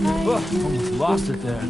Almost lost it there.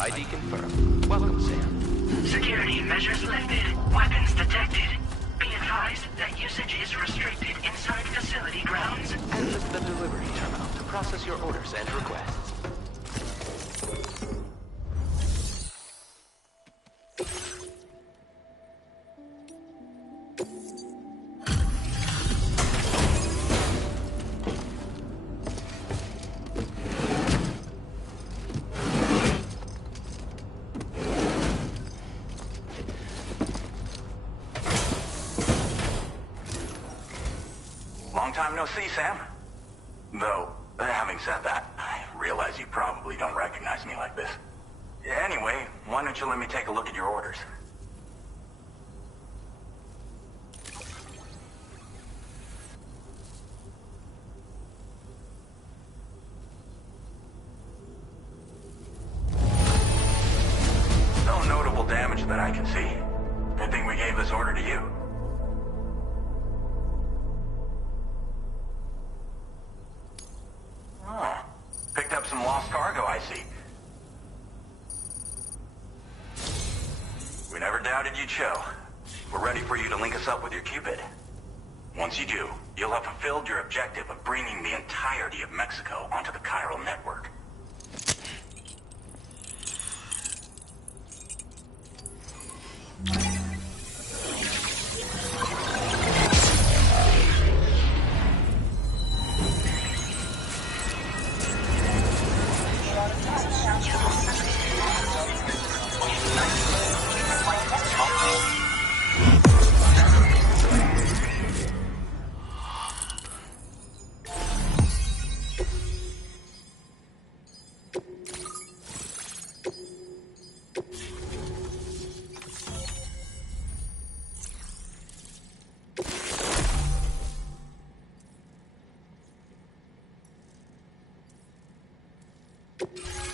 ID confirmed. Welcome, Sam. Security measures lifted. Weapons detected. Be advised that usage is restricted inside facility grounds. Enter the delivery terminal to process your orders and requests. Long time no see, Sam. Though, having said that, I realize you probably don't recognize me like this. Anyway, why don't you let me take a look at your orders? No notable damage that I can see. Good thing we gave this order to you. Picked up some lost cargo, I see. We never doubted you'd show. We're ready for you to link us up with your Cupid. Once you do, you'll have fulfilled your objective of bringing the entirety of Mexico onto the chiral network.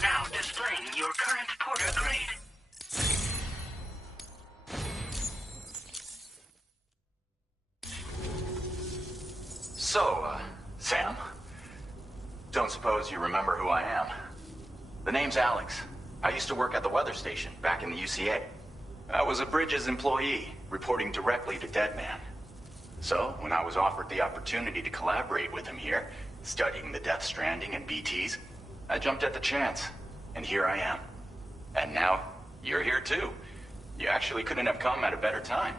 Now displaying your current porter grade. So, Sam, don't suppose you remember who I am? The name's Alex. I used to work at the weather station back in the UCA. I was a Bridges employee, reporting directly to Deadman. So, when I was offered the opportunity to collaborate with him here, studying the Death Stranding and BTs, I jumped at the chance, and here I am. And now, you're here too. You actually couldn't have come at a better time.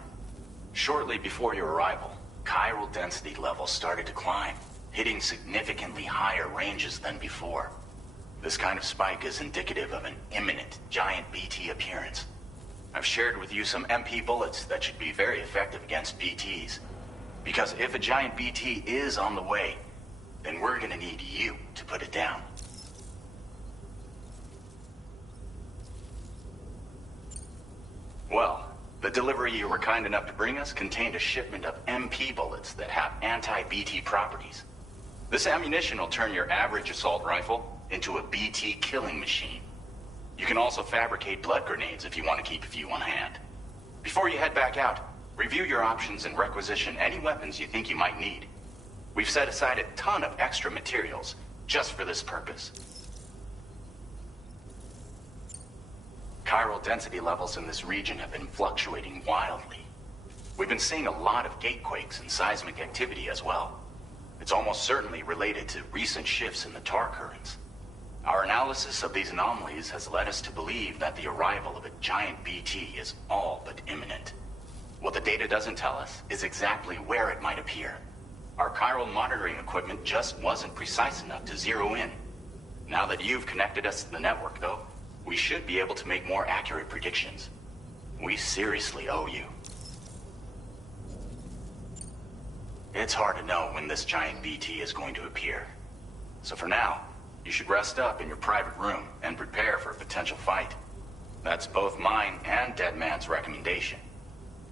Shortly before your arrival, chiral density levels started to climb, hitting significantly higher ranges than before. This kind of spike is indicative of an imminent giant BT appearance. I've shared with you some MP bullets that should be very effective against BTs. Because if a giant BT is on the way, then we're gonna need you to put it down. Well, the delivery you were kind enough to bring us contained a shipment of MP bullets that have anti-BT properties. This ammunition will turn your average assault rifle into a BT killing machine. You can also fabricate blood grenades if you want to keep a few on hand. Before you head back out, review your options and requisition any weapons you think you might need. We've set aside a ton of extra materials just for this purpose. Chiral density levels in this region have been fluctuating wildly. We've been seeing a lot of gatequakes and seismic activity as well. It's almost certainly related to recent shifts in the tar currents. Our analysis of these anomalies has led us to believe that the arrival of a giant BT is all but imminent. What the data doesn't tell us is exactly where it might appear. Our chiral monitoring equipment just wasn't precise enough to zero in. Now that you've connected us to the network, though, we should be able to make more accurate predictions. We seriously owe you. It's hard to know when this giant BT is going to appear. So for now, you should rest up in your private room and prepare for a potential fight. That's both mine and Deadman's recommendation.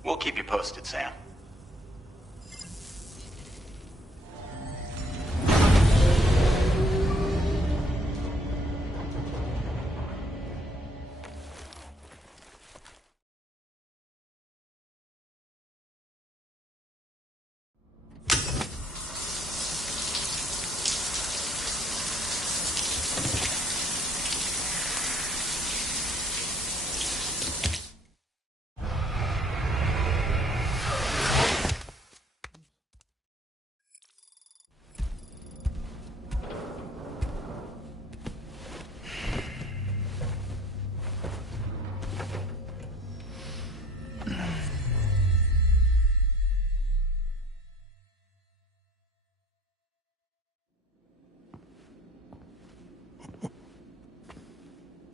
We'll keep you posted, Sam.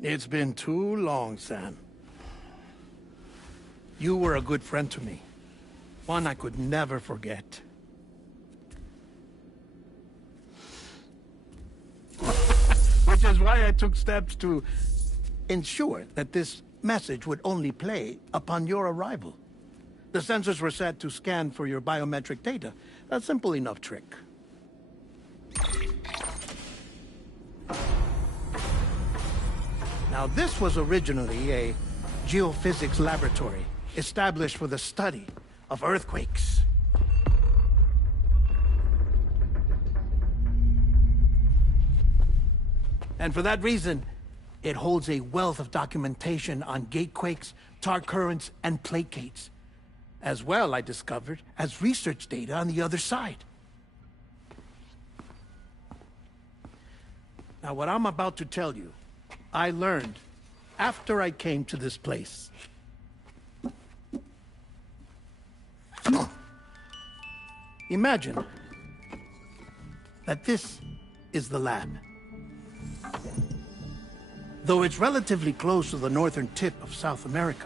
It's been too long, Sam. You were a good friend to me. One I could never forget. Which is why I took steps to ensure that this message would only play upon your arrival. The sensors were set to scan for your biometric data. A simple enough trick. Now, this was originally a geophysics laboratory established for the study of earthquakes. And for that reason, it holds a wealth of documentation on gatequakes, tar currents, and placates. As well, I discovered, as research data on the other side. Now, what I'm about to tell you, I learned after I came to this place. Imagine that this is the lab. Though it's relatively close to the northern tip of South America,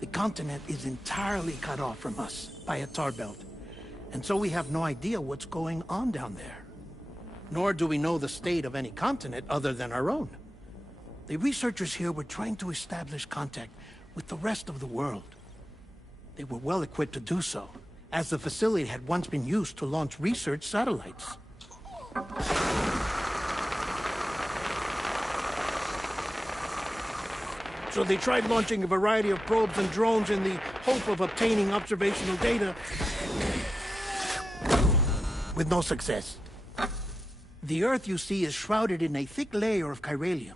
the continent is entirely cut off from us by a tar belt. And so we have no idea what's going on down there. Nor do we know the state of any continent other than our own. The researchers here were trying to establish contact with the rest of the world. They were well equipped to do so, as the facility had once been used to launch research satellites. So they tried launching a variety of probes and drones in the hope of obtaining observational data, with no success. The Earth, you see, is shrouded in a thick layer of chiralium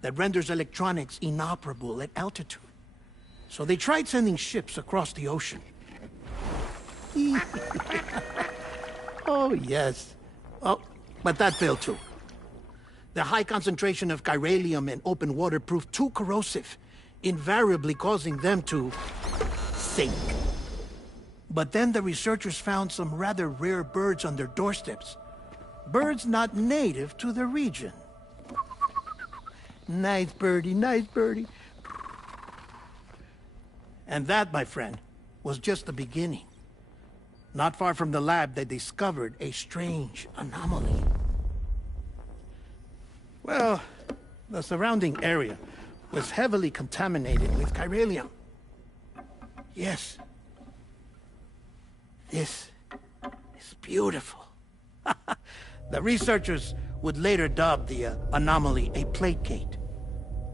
that renders electronics inoperable at altitude. So they tried sending ships across the ocean. Oh, yes. Oh, but that failed too. The high concentration of chiralium in open water proved too corrosive, invariably causing them to sink. But then the researchers found some rather rare birds on their doorsteps. Birds not native to the region. Nice birdie, nice birdie. And that, my friend, was just the beginning. Not far from the lab, they discovered a strange anomaly. Well, the surrounding area was heavily contaminated with chiralium. Yes. This is beautiful. The researchers would later dub the anomaly a plate gate.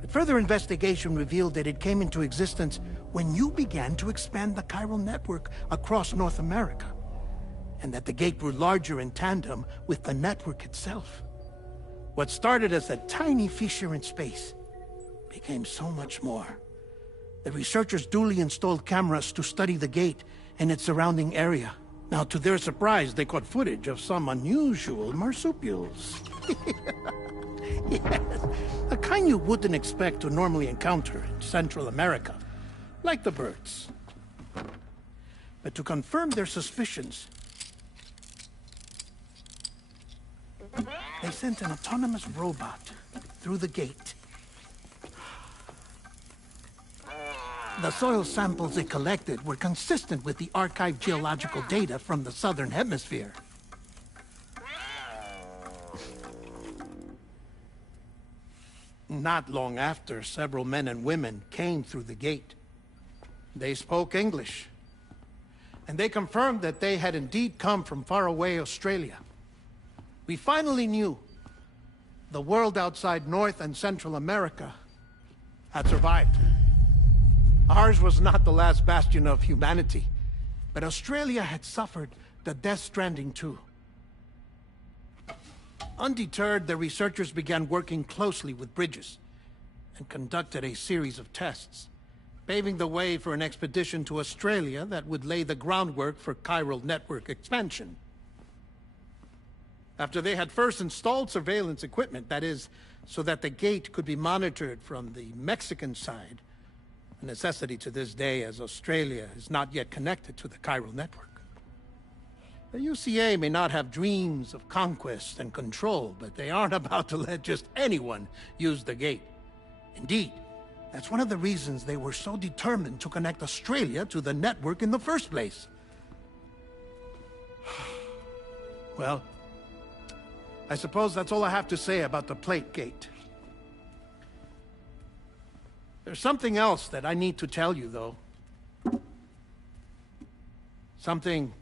But further investigation revealed that it came into existence when you began to expand the chiral network across North America, and that the gate grew larger in tandem with the network itself. What started as a tiny fissure in space became so much more. The researchers duly installed cameras to study the gate and its surrounding area. Now, to their surprise, they caught footage of some unusual marsupials. Yes, a kind you wouldn't expect to normally encounter in Central America, like the birds. But to confirm their suspicions, they sent an autonomous robot through the gate. The soil samples it collected were consistent with the archived geological data from the southern hemisphere. Not long after, several men and women came through the gate. They spoke English, and they confirmed that they had indeed come from faraway Australia. We finally knew the world outside North and Central America had survived. Ours was not the last bastion of humanity, but Australia had suffered the death stranding too. Undeterred, the researchers began working closely with Bridges and conducted a series of tests, paving the way for an expedition to Australia that would lay the groundwork for chiral network expansion. After they had first installed surveillance equipment, that is, so that the gate could be monitored from the Mexican side, a necessity to this day as Australia is not yet connected to the chiral network. The UCA may not have dreams of conquest and control, but they aren't about to let just anyone use the gate. Indeed, that's one of the reasons they were so determined to connect Australia to the network in the first place. Well, I suppose that's all I have to say about the plate gate. There's something else that I need to tell you, though. Something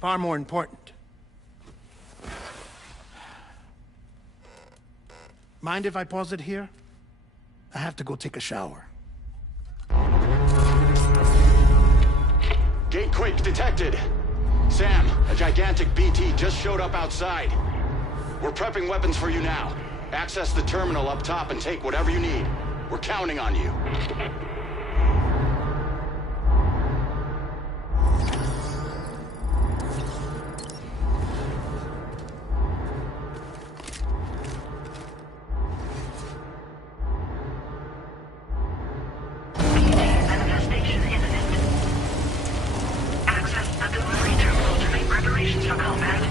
far more important. Mind if I pause it here? I have to go take a shower. Gate quake detected. Sam, a gigantic BT just showed up outside. We're prepping weapons for you now. Access the terminal up top and take whatever you need. We're counting on you. Manifestation imminent. Access the delivery terminal to make preparations for combat.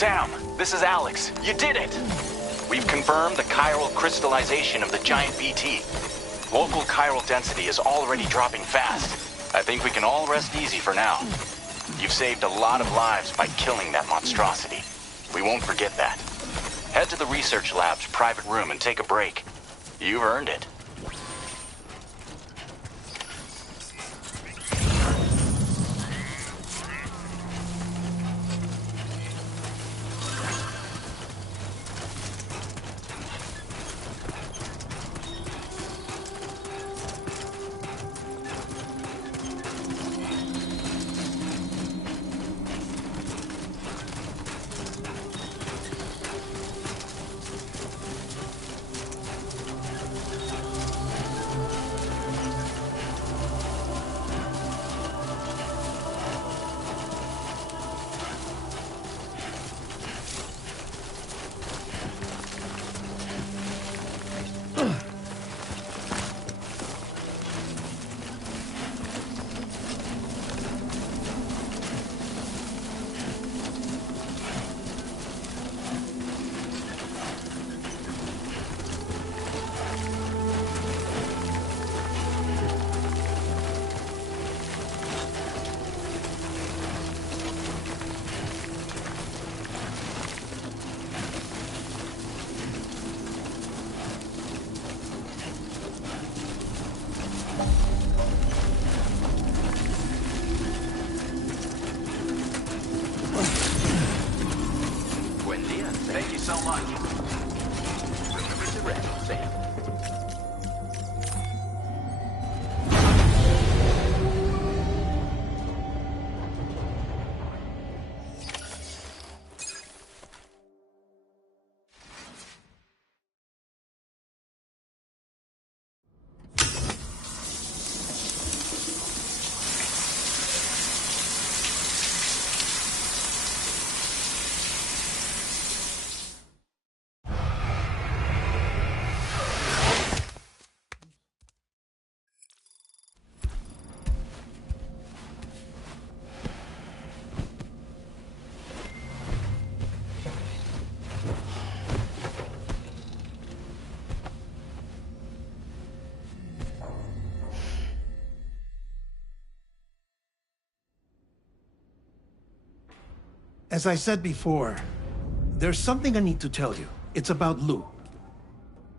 Sam, this is Alex. You did it! We've confirmed the chiral crystallization of the giant BT. Local chiral density is already dropping fast. I think we can all rest easy for now. You've saved a lot of lives by killing that monstrosity. We won't forget that. Head to the research lab's private room and take a break. You've earned it. Thank you so much. Remember to rest, Sam. As I said before, there's something I need to tell you. It's about Lou.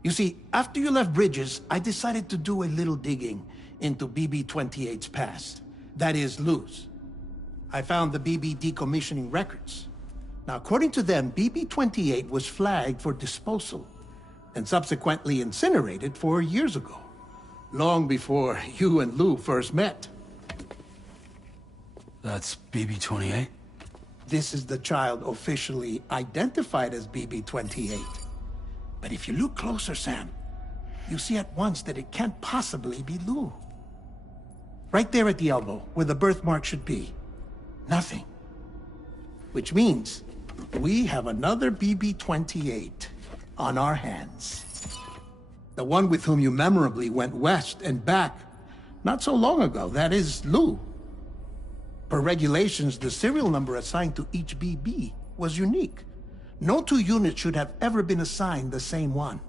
You see, after you left Bridges, I decided to do a little digging into BB-28's past. That is, Lou's. I found the BB decommissioning records. Now, according to them, BB-28 was flagged for disposal and subsequently incinerated 4 years ago, long before you and Lou first met. That's BB-28? This is the child officially identified as BB-28. But if you look closer, Sam, you see at once that it can't possibly be Lou. Right there at the elbow, where the birthmark should be. Nothing. Which means we have another BB-28 on our hands. The one with whom you memorably went west and back not so long ago, that is Lou. Per regulations, the serial number assigned to each BB was unique. No two units should have ever been assigned the same one.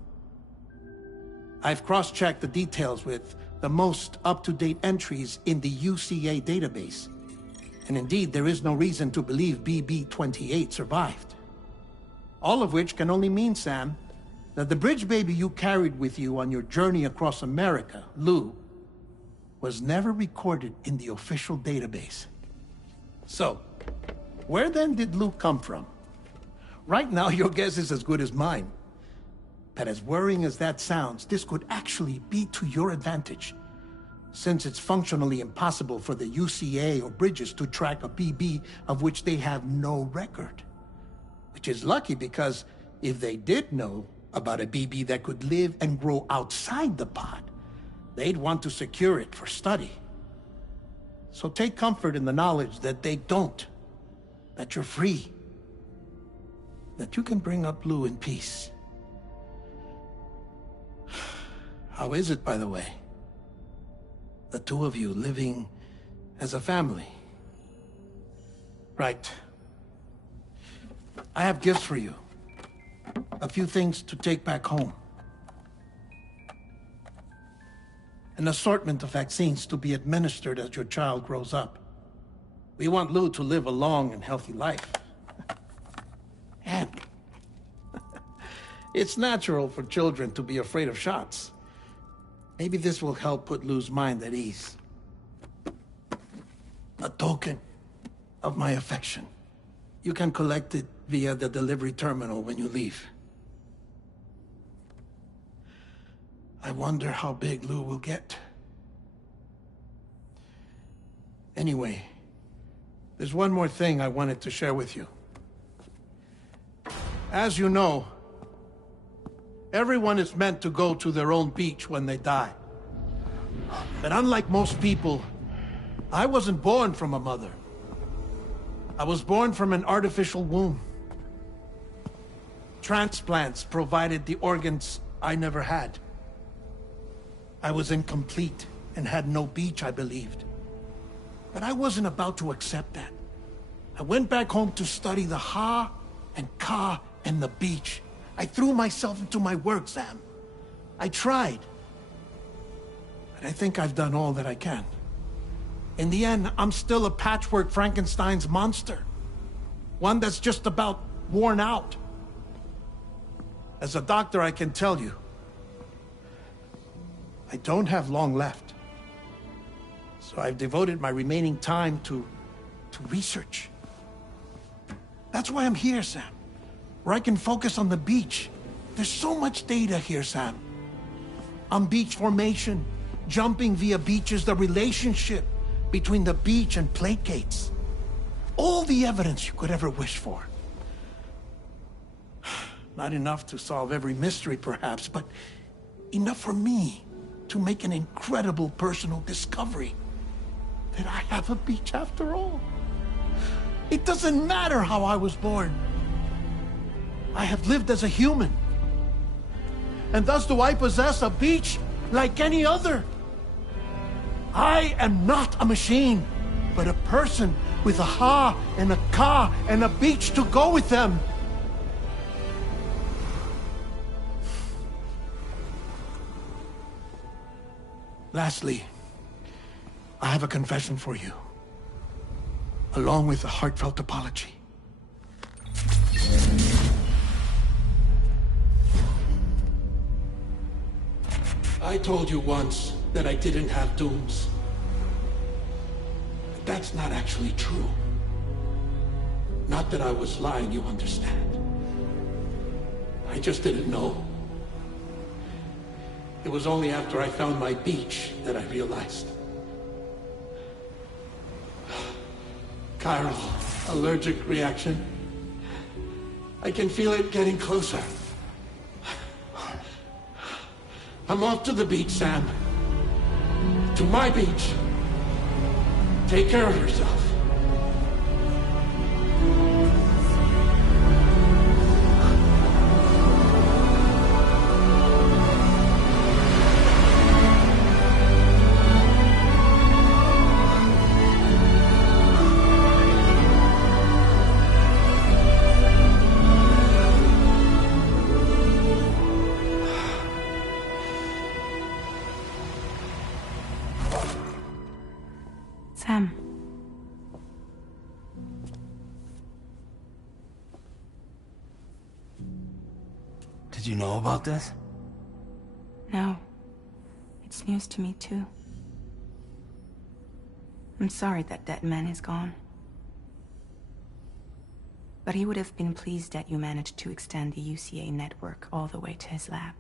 I've cross-checked the details with the most up-to-date entries in the UCA database. And indeed, there is no reason to believe BB-28 survived. All of which can only mean, Sam, that the bridge baby you carried with you on your journey across America, Lou, was never recorded in the official database. So, where then did Lou come from? Right now, your guess is as good as mine. But as worrying as that sounds, this could actually be to your advantage, since it's functionally impossible for the UCA or Bridges to track a BB of which they have no record. Which is lucky, because if they did know about a BB that could live and grow outside the pod, they'd want to secure it for study. So take comfort in the knowledge that they don't, that you're free, that you can bring up Lou in peace. How is it, by the way? The two of you living as a family? Right. I have gifts for you. A few things to take back home. An assortment of vaccines to be administered as your child grows up. We want Lou to live a long and healthy life. And it's natural for children to be afraid of shots. Maybe this will help put Lou's mind at ease. A token of my affection. You can collect it via the delivery terminal when you leave. I wonder how big Lou will get. Anyway, there's one more thing I wanted to share with you. As you know, everyone is meant to go to their own beach when they die. But unlike most people, I wasn't born from a mother. I was born from an artificial womb. Transplants provided the organs I never had. I was incomplete and had no beach, I believed. But I wasn't about to accept that. I went back home to study the Ha and Ka and the beach. I threw myself into my work, Sam. I tried. But I think I've done all that I can. In the end, I'm still a patchwork Frankenstein's monster. One that's just about worn out. As a doctor, I can tell you, I don't have long left. So I've devoted my remaining time to research. That's why I'm here, Sam. Where I can focus on the beach. There's so much data here, Sam. On beach formation, jumping via beaches, the relationship between the beach and plate gates. All the evidence you could ever wish for. Not enough to solve every mystery, perhaps, but enough for me to make an incredible personal discovery. That I have a beach after all. It doesn't matter how I was born. I have lived as a human. And thus do I possess a beach like any other. I am not a machine, but a person with a Ha and a Ka and a beach to go with them. Lastly, I have a confession for you, along with a heartfelt apology. I told you once that I didn't have dooms. But that's not actually true. Not that I was lying, you understand. I just didn't know. It was only after I found my beach that I realized. Chiral allergic reaction. I can feel it getting closer. I'm off to the beach, Sam. To my beach. Take care of yourself. Sam. Did you know about this? No. It's news to me, too. I'm sorry that that man is gone. But he would have been pleased that you managed to extend the UCA network all the way to his lab.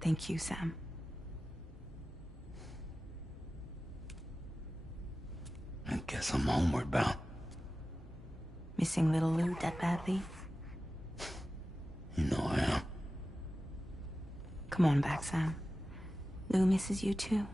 Thank you, Sam. I guess I'm homeward bound. Missing little Lou that badly? You know I am. Come on back, Sam. Lou misses you too.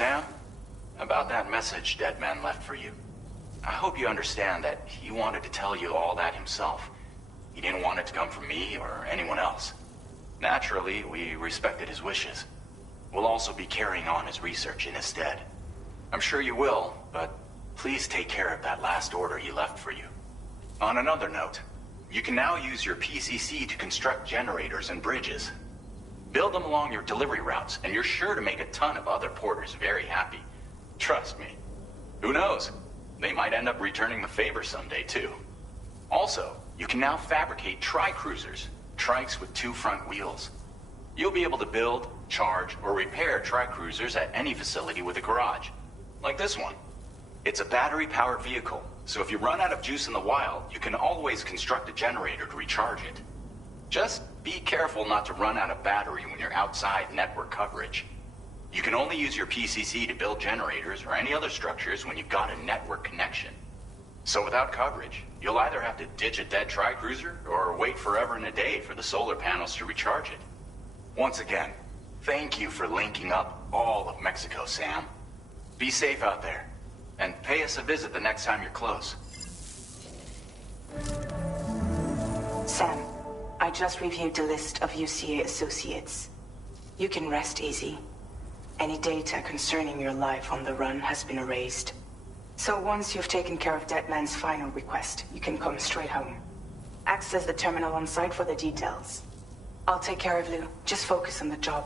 Sam, about that message Deadman left for you. I hope you understand that he wanted to tell you all that himself. He didn't want it to come from me or anyone else. Naturally, we respected his wishes. We'll also be carrying on his research in his stead. I'm sure you will, but please take care of that last order he left for you. On another note, you can now use your PCC to construct generators and bridges. Build them along your delivery routes, and you're sure to make a ton of other porters very happy. Trust me. Who knows? They might end up returning the favor someday, too. Also, you can now fabricate tri-cruisers, trikes with 2 front wheels. You'll be able to build, charge, or repair tri-cruisers at any facility with a garage. Like this one. It's a battery-powered vehicle, so if you run out of juice in the wild, you can always construct a generator to recharge it. Just be careful not to run out of battery when you're outside network coverage. You can only use your PCC to build generators or any other structures when you've got a network connection. So without coverage, you'll either have to ditch a dead tri-cruiser or wait forever and a day for the solar panels to recharge it. Once again, thank you for linking up all of Mexico, Sam. Be safe out there, and pay us a visit the next time you're close. Sam, I just reviewed the list of UCA associates. You can rest easy. Any data concerning your life on the run has been erased. So once you've taken care of Deadman's final request, you can come straight home. Access the terminal on site for the details. I'll take care of Lou. Just focus on the job.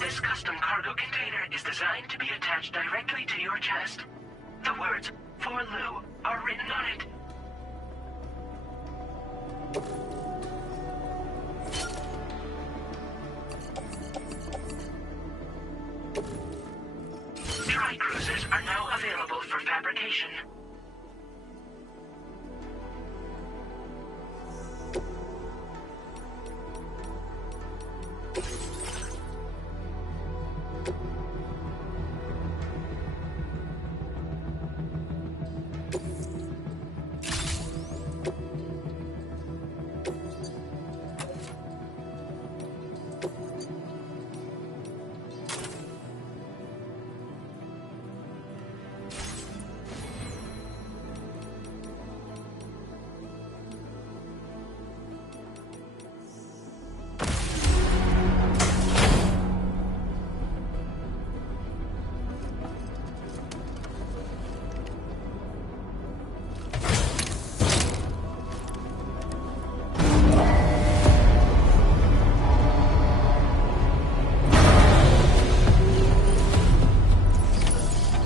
This custom cargo container is designed to be attached directly to your chest. The words, "For Lou," are written on it. Tri-cruisers are now available for fabrication.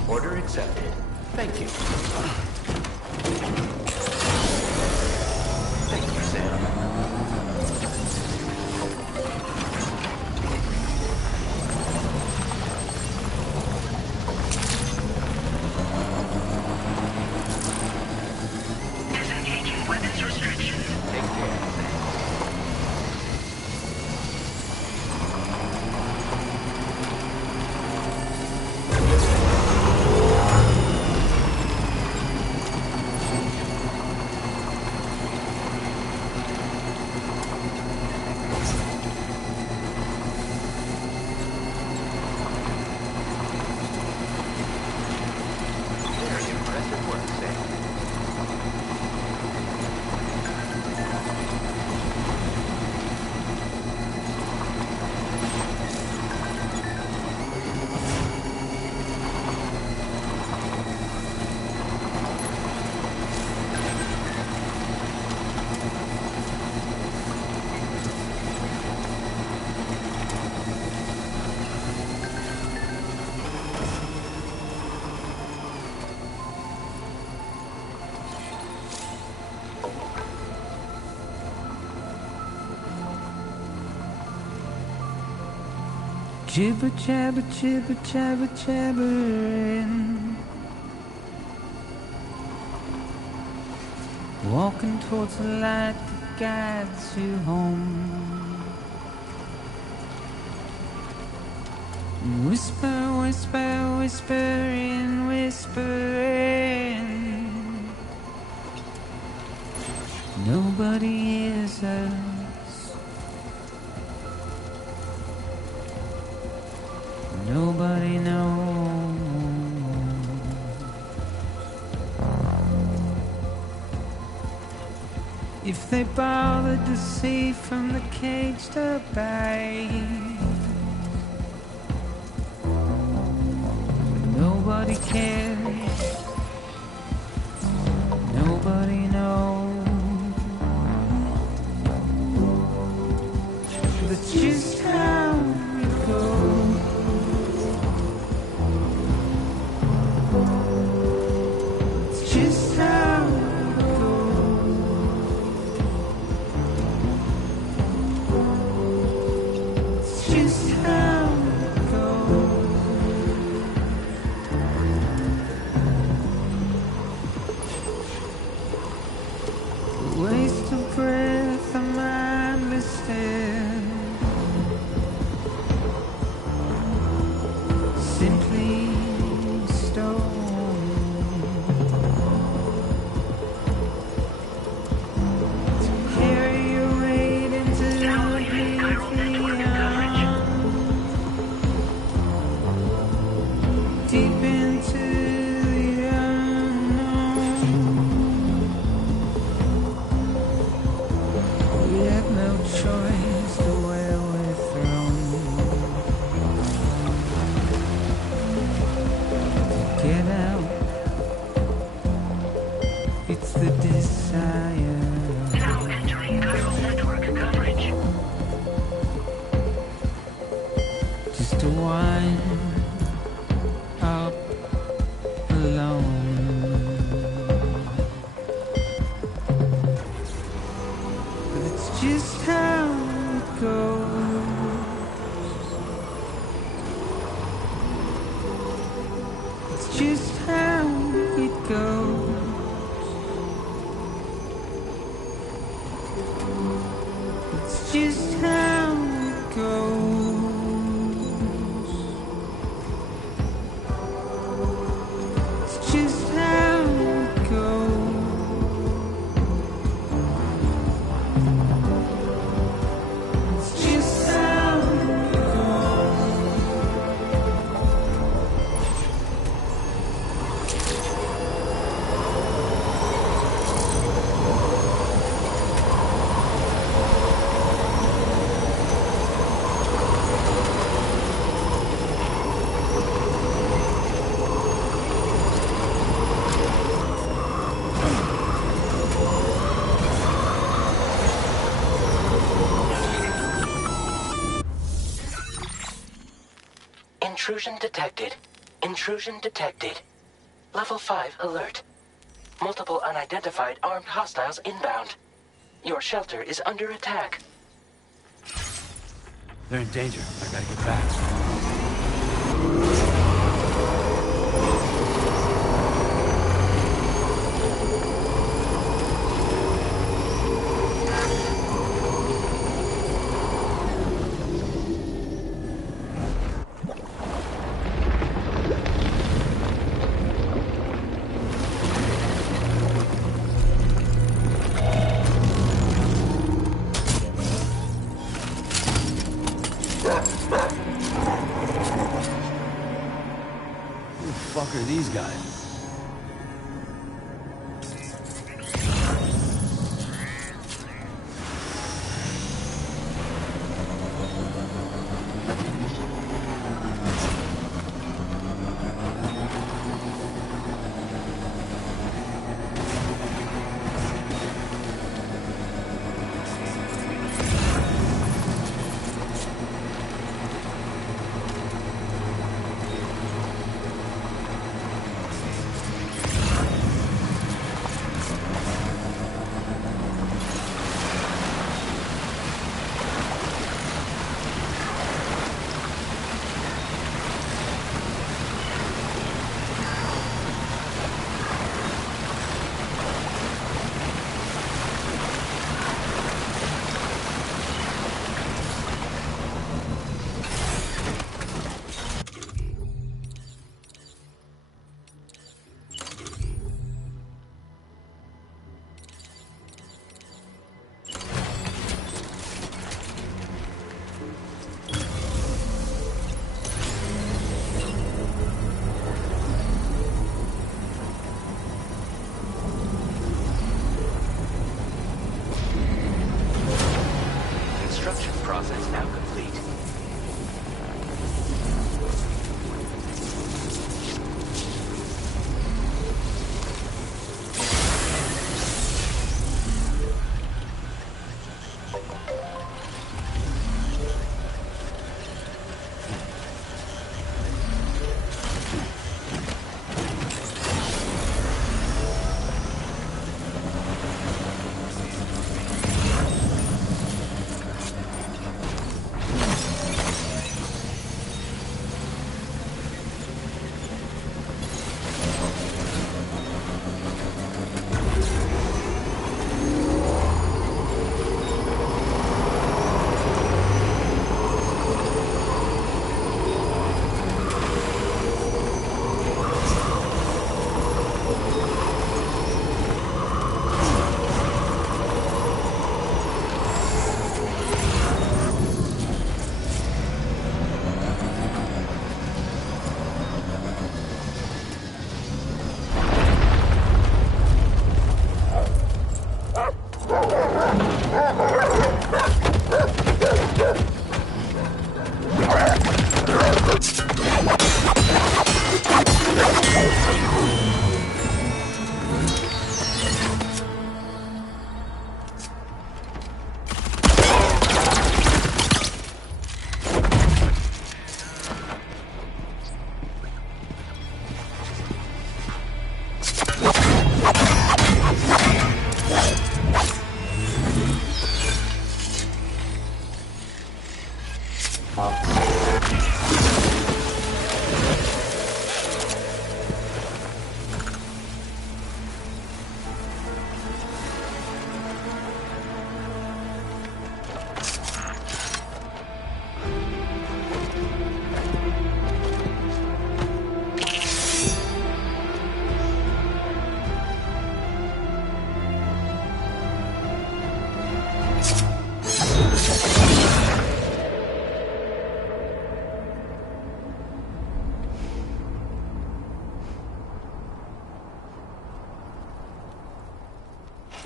Order accepted. Thank you. Thank you, Sam. Disengaging weapons restriction. Take care, Sam. Very impressive work, Sam. Jibber jabber jibber jabber jabbering. walking towards the light that guides you home. Whisper, whisper, whispering, whispering. Nobody hears us. Nobody knows. If they bothered to see from the cage to bay. Nobody cares, nobody knows. That's just how it goes. It's just how it goes. It's just how it goes. Waste of breath, a mindless stare. Simply stone. To carry your weight into the oblivion. Deep into the unknown. We have no choice to where we're thrown. Get out. It's the desire. Now entering chiral network coverage. Just to wind up alone. But it's just how it goes. It's just how it goes. It's just how it goes. It's just how it goes. It's just how it goes. Intrusion detected. Intrusion detected. Level 5 alert. Multiple unidentified armed hostiles inbound. Your shelter is under attack. They're in danger. I gotta get back. Who the fuck are these guys? process now complete.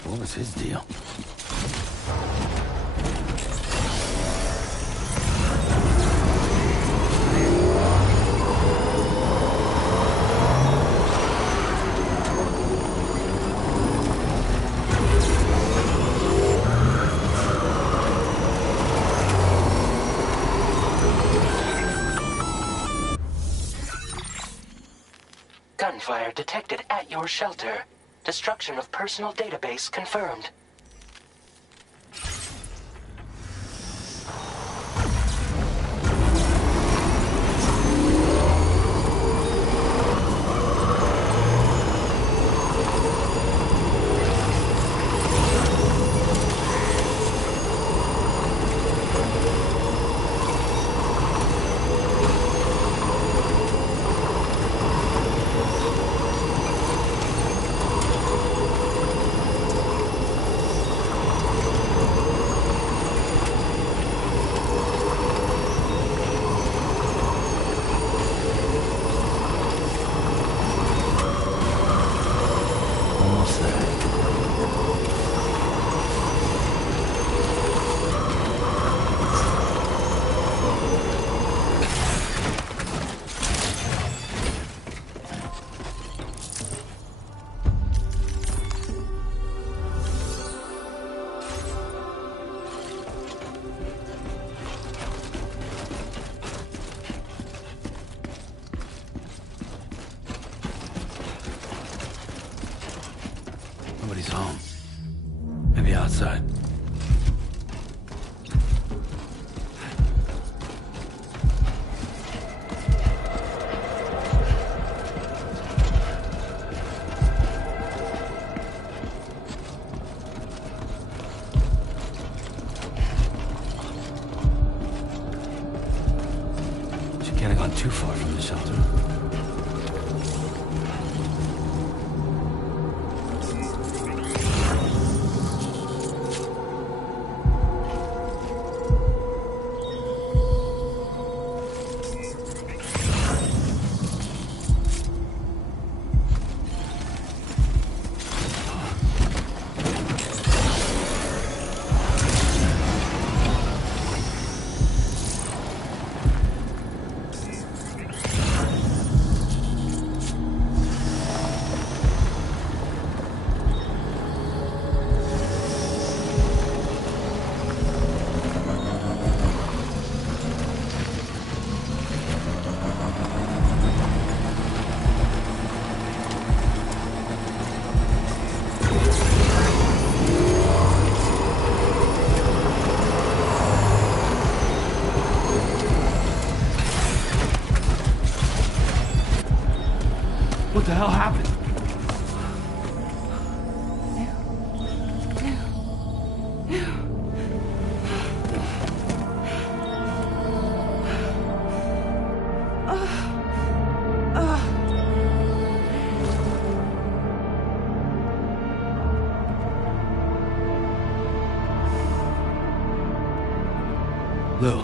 What was his deal? Gunfire detected at your shelter. Destruction of personal database confirmed. Nobody's home. Maybe outside. She can't have gone too far from the shelter. hell happened? Lou.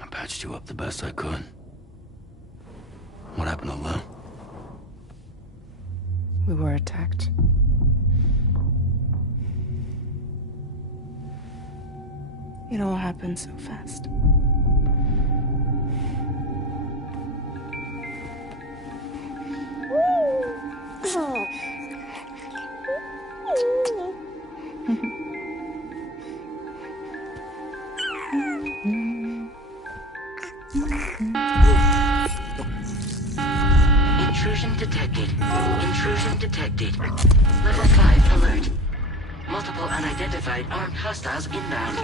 I patched you up the best I could. What happened to Lou? We were attacked. It all happened so fast. Intrusion detected. Intrusion detected. Level 5 alert. Multiple unidentified armed hostiles inbound.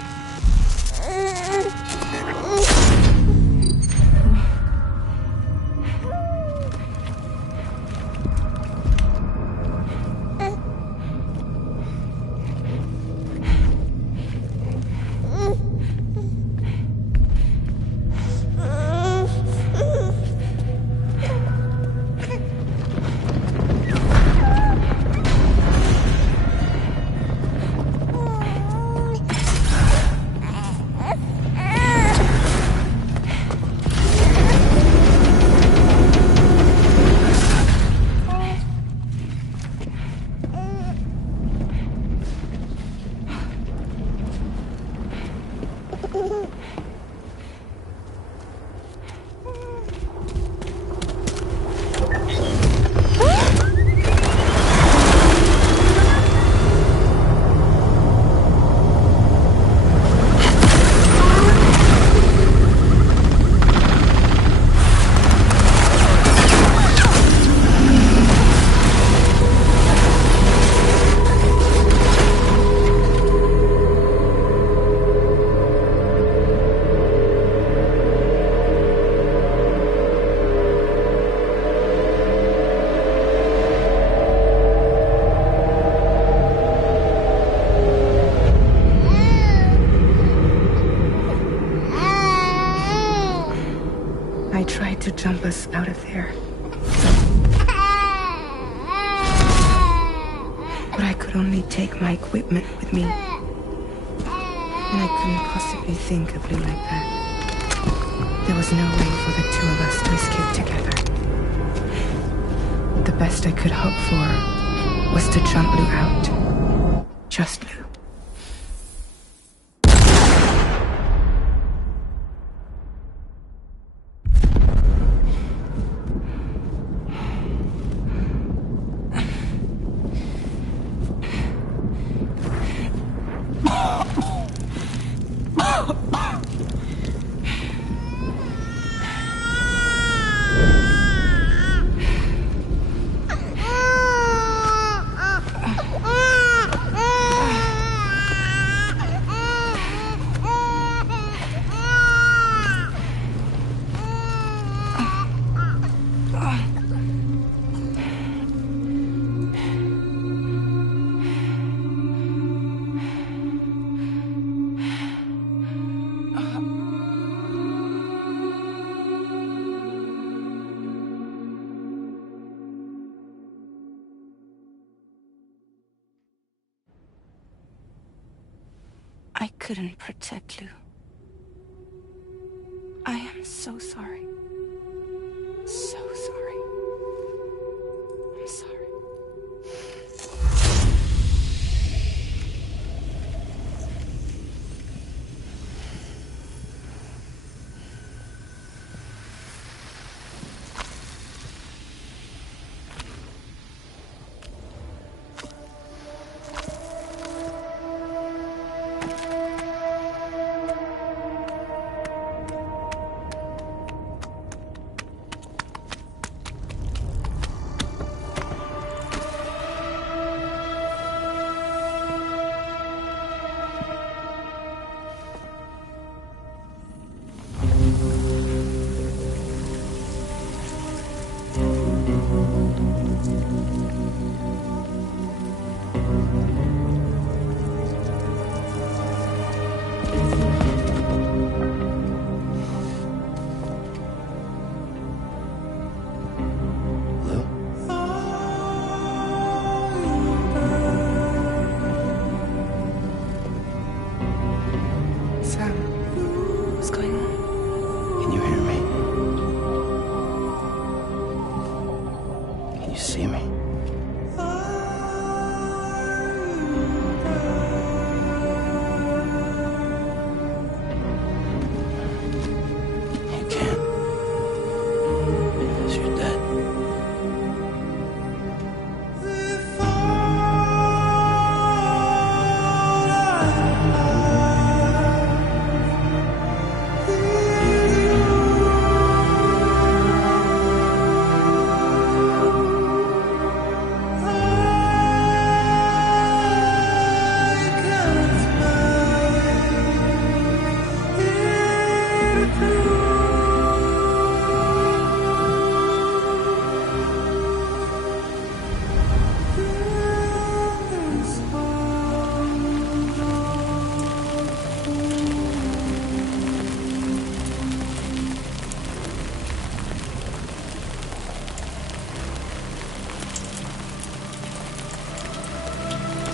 I tried to jump us out of there. But I could only take my equipment with me. And I couldn't possibly think of Lou like that. There was no way for the two of us to escape together. The best I could hope for was to jump Lou out. Just Lou. I couldn't protect Lou. I am so sorry. So sorry. I'm sorry. Sam, what's going on? Can you hear me? Can you see me? You can't. Because you're dead.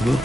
Will?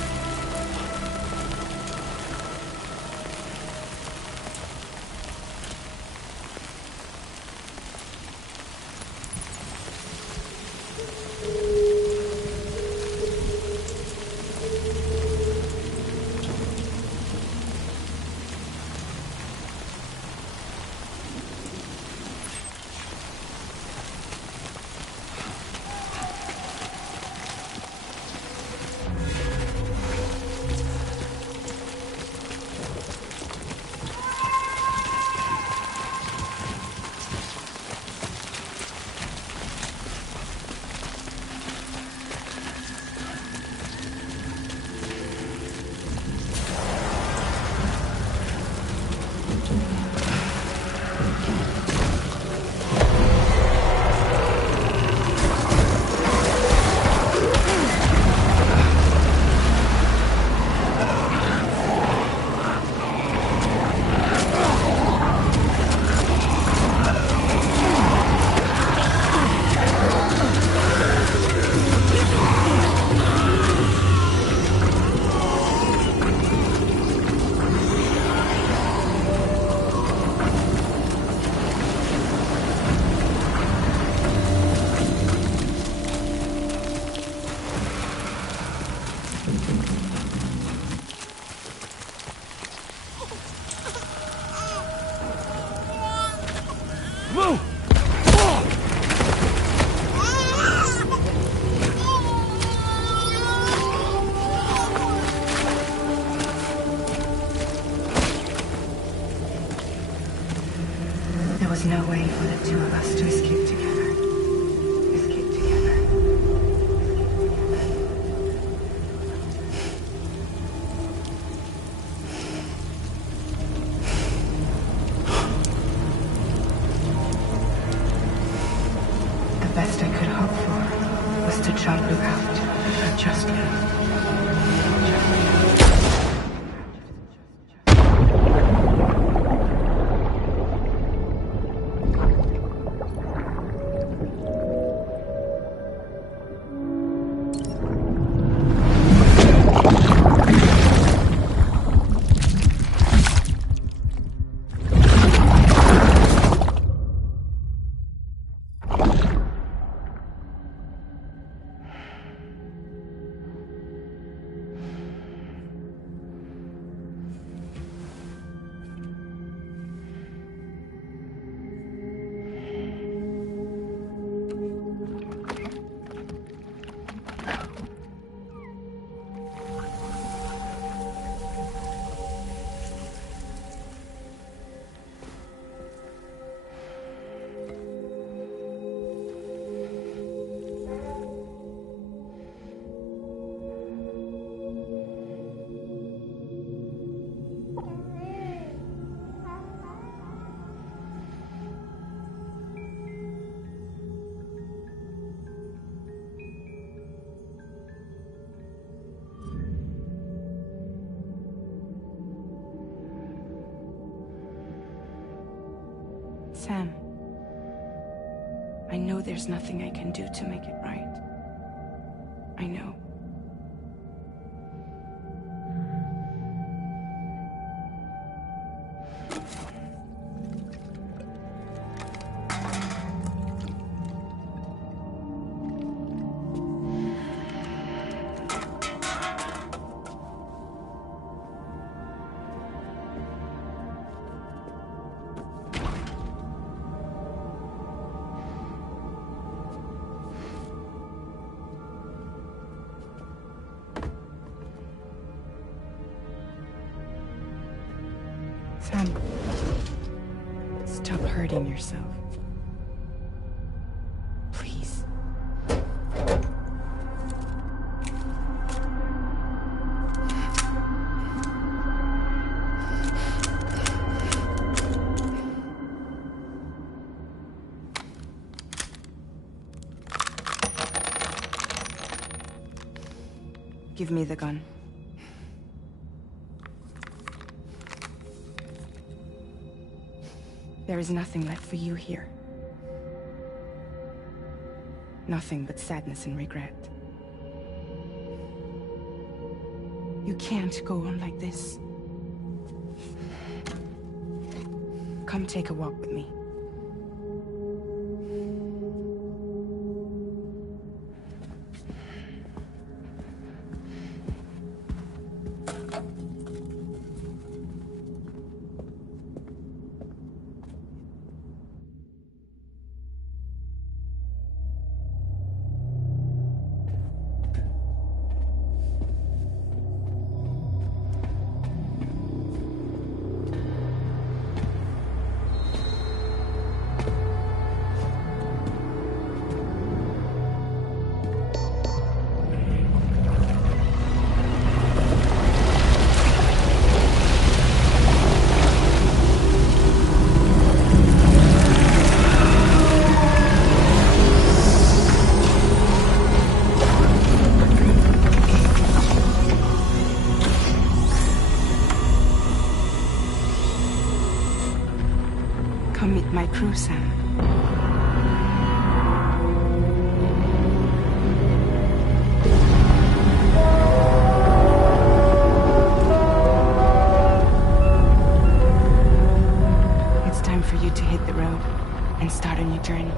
There was no way for the two of us to escape together. Escape together. The best I could hope for was to jump you out. Just Sam, I know there's nothing I can do to make it right. I know. Sam, stop hurting yourself. Please. Give me the gun. There is nothing left for you here. Nothing but sadness and regret. You can't go on like this. Come take a walk with me. Come meet my crew, Sam. It's time for you to hit the road and start a new journey.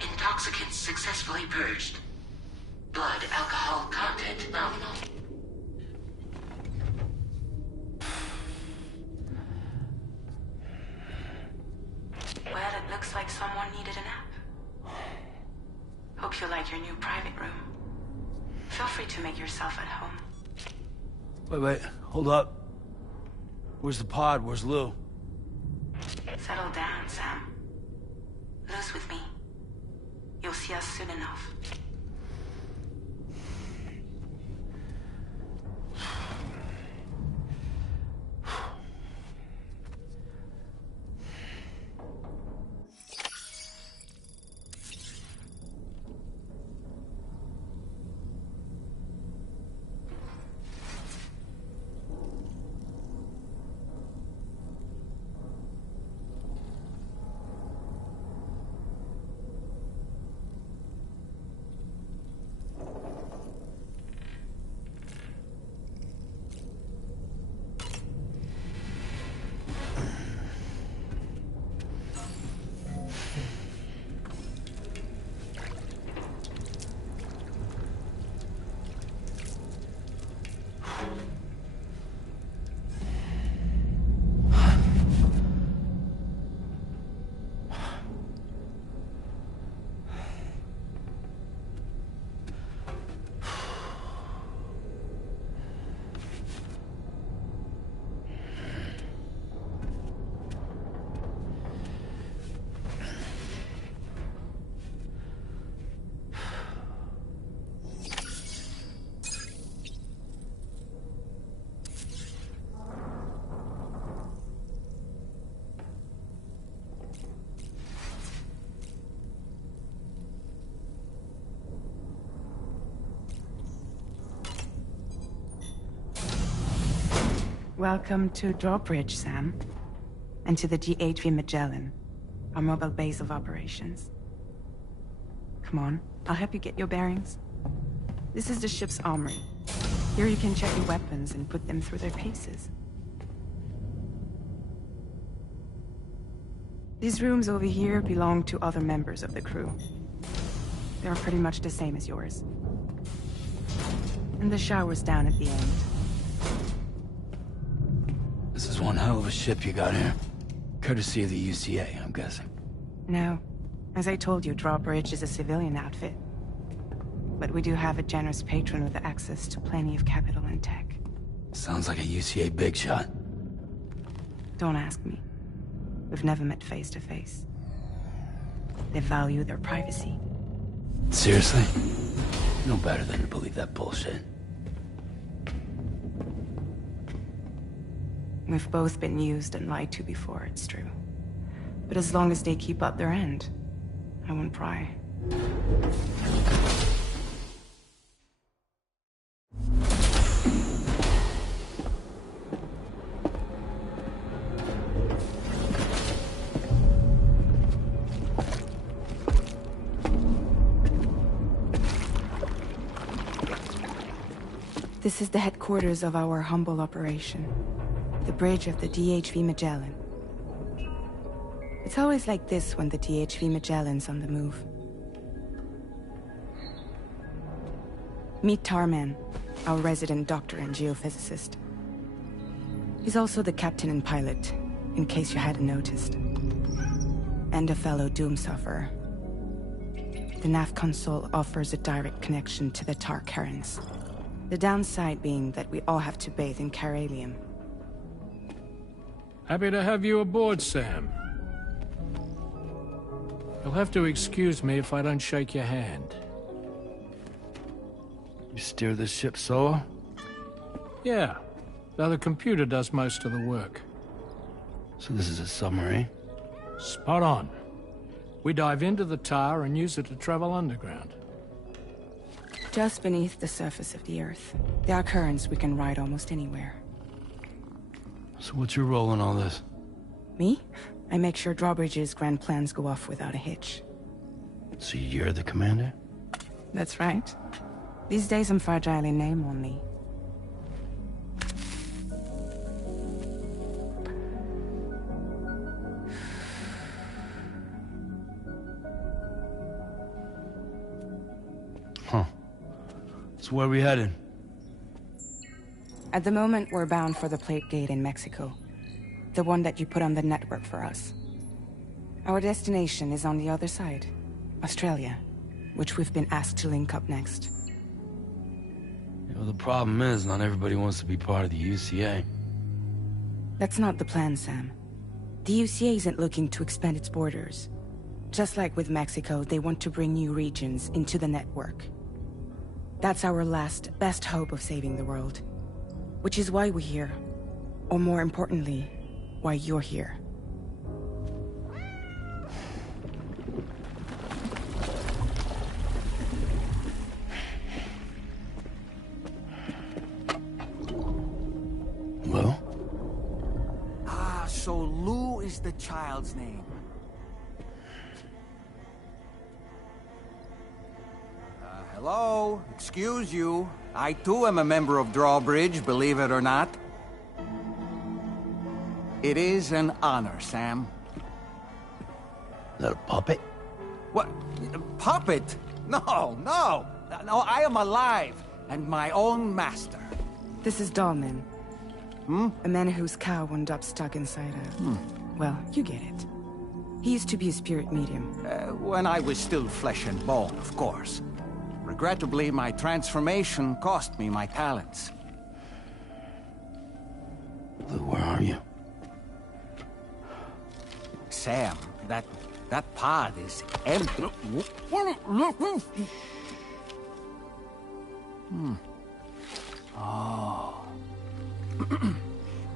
Intoxicants successfully purged. Blood alcohol content nominal. Well, it looks like someone needed a nap. Hope you like your new private room. Feel free to make yourself at home. Wait, hold up. Where's the pod? Where's Lou? Settle down, Sam. Lou's with me. You'll see us soon enough. Welcome to Drawbridge, Sam. And to the DHV Magellan, our mobile base of operations. Come on, I'll help you get your bearings. This is the ship's armory. Here you can check your weapons and put them through their paces. These rooms over here belong to other members of the crew. They are pretty much the same as yours. And the shower's down at the end. This is one hell of a ship you got here. Courtesy of the UCA, I'm guessing. No. As I told you, Drawbridge is a civilian outfit. But we do have a generous patron with access to plenty of capital and tech. Sounds like a UCA big shot. Don't ask me. We've never met face to face. They value their privacy. Seriously? No better than to believe that bullshit. We've both been used and lied to before, it's true. But as long as they keep up their end, I won't pry. This is the headquarters of our humble operation. The bridge of the DHV Magellan. It's always like this when the DHV Magellan's on the move. Meet Tarman, our resident doctor and geophysicist. He's also the captain and pilot, in case you hadn't noticed. And a fellow doom sufferer. The nav console offers a direct connection to the Tar currents. The downside being that we all have to bathe in Caralium. Happy to have you aboard, Sam. You'll have to excuse me if I don't shake your hand. You steer this ship solo? Yeah, though the computer does most of the work. So this is a submarine? Spot on. We dive into the Tar and use it to travel underground. Just beneath the surface of the Earth, there are currents we can ride almost anywhere. So what's your role in all this? Me? I make sure Drawbridge's grand plans go off without a hitch. So you're the commander? That's right. These days I'm fragile in name only. Huh. So where are we headed? At the moment, we're bound for the Plate Gate in Mexico. The one that you put on the network for us. Our destination is on the other side, Australia, which we've been asked to link up next. You know, the problem is, not everybody wants to be part of the UCA. That's not the plan, Sam. The UCA isn't looking to expand its borders. Just like with Mexico, they want to bring new regions into the network. That's our last, best hope of saving the world. Which is why we're here. Or more importantly, why you're here. Well? Ah, so Lou is the child's name. Hello? Excuse you. I too am a member of Drawbridge, believe it or not. It is an honor, Sam. Is that a puppet? What? Puppet? No, no! No, I am alive, and my own master. This is Dahlman. A man whose cow wound up stuck inside a... Well, you get it. He used to be a spirit medium. When I was still flesh and bone, of course. Regrettably, my transformation cost me my talents. Lou, where are you? Sam, that pod is empty. Oh.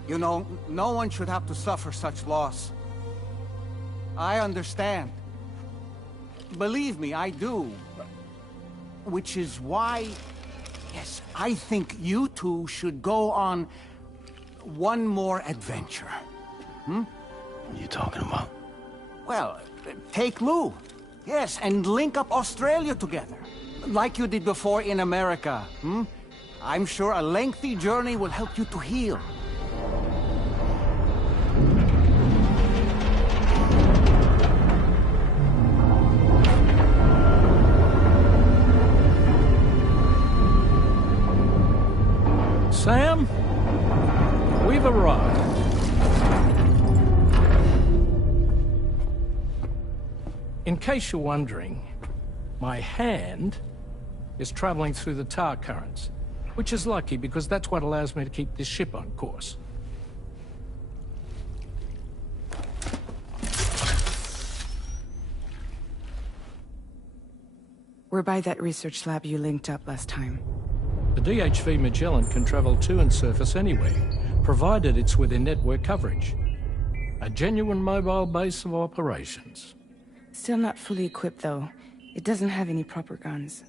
You know, no one should have to suffer such loss. I understand. Believe me, I do. Which is why, yes, I think you two should go on one more adventure. What are you talking about? Well, take Lou. Yes, and link up Australia together. Like you did before in America. I'm sure a lengthy journey will help you to heal. Sam, we've arrived. In case you're wondering, my hand is traveling through the tar currents, which is lucky because that's what allows me to keep this ship on course. We're by that research lab you linked up last time. The DHV Magellan can travel to and surface anywhere, provided it's within network coverage. A genuine mobile base of operations. Still not fully equipped, though. It doesn't have any proper guns.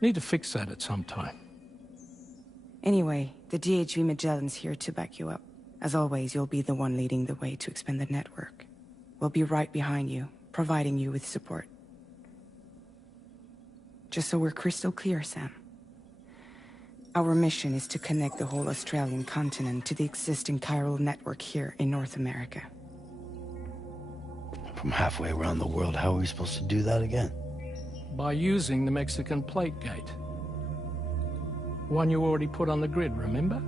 Need to fix that at some time. Anyway, the DHV Magellan's here to back you up. As always, you'll be the one leading the way to expand the network. We'll be right behind you, providing you with support. Just so we're crystal clear, Sam. Our mission is to connect the whole Australian continent to the existing chiral network here in North America. From halfway around the world, how are we supposed to do that again? By using the Mexican plate gate. One you already put on the grid, remember?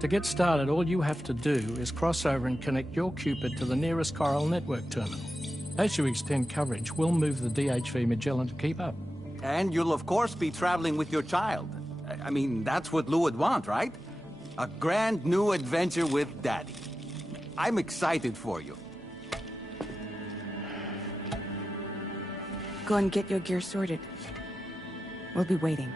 To get started, all you have to do is cross over and connect your Cupid to the nearest chiral network terminal. As you extend coverage, we'll move the DHV Magellan to keep up. And you'll of course be traveling with your child. I mean, that's what Lou would want, right? A grand new adventure with Daddy. I'm excited for you. Go and get your gear sorted. We'll be waiting.